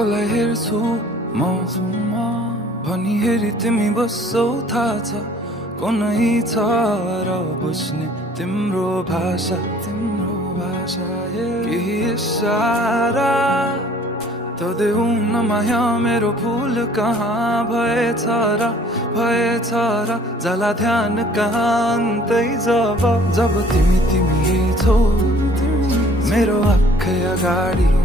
कसलाई हेर्छु म भनी हेरी तिमी बस्छौ थाहा छ कुनै छ र बुझ्ने तिम्रो भाषा केही इशारा त देऊ न माया मेरो भुल कहाँ भएछ र जाला ध्यान कान्तै जब तिमी छौ मेरो आँखै अगाडि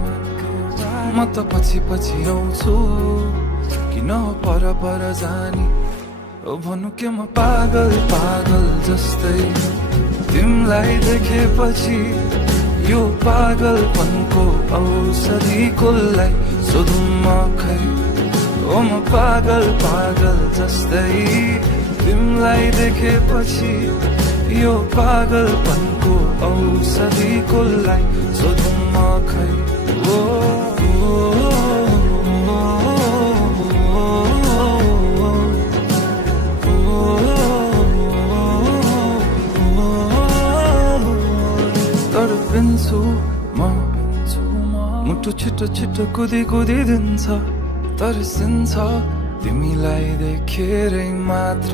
म त पछि आउँछु किन पर जानी ओ भन्नु के म पागल जस्तै तिमीलाई देखेपछि यो पागलपनको औषधि कसलाई सोधौँ म खै ओ म पागल जस्तै तिमीलाई देखेपछि यो पागलपनको औषधि कसलाई सोधौँ म खै ओ तडपिन्छु म मुटु छिटो कुदी दिन्छ तर्सिन्छ तिमीलाई देखेरै मात्र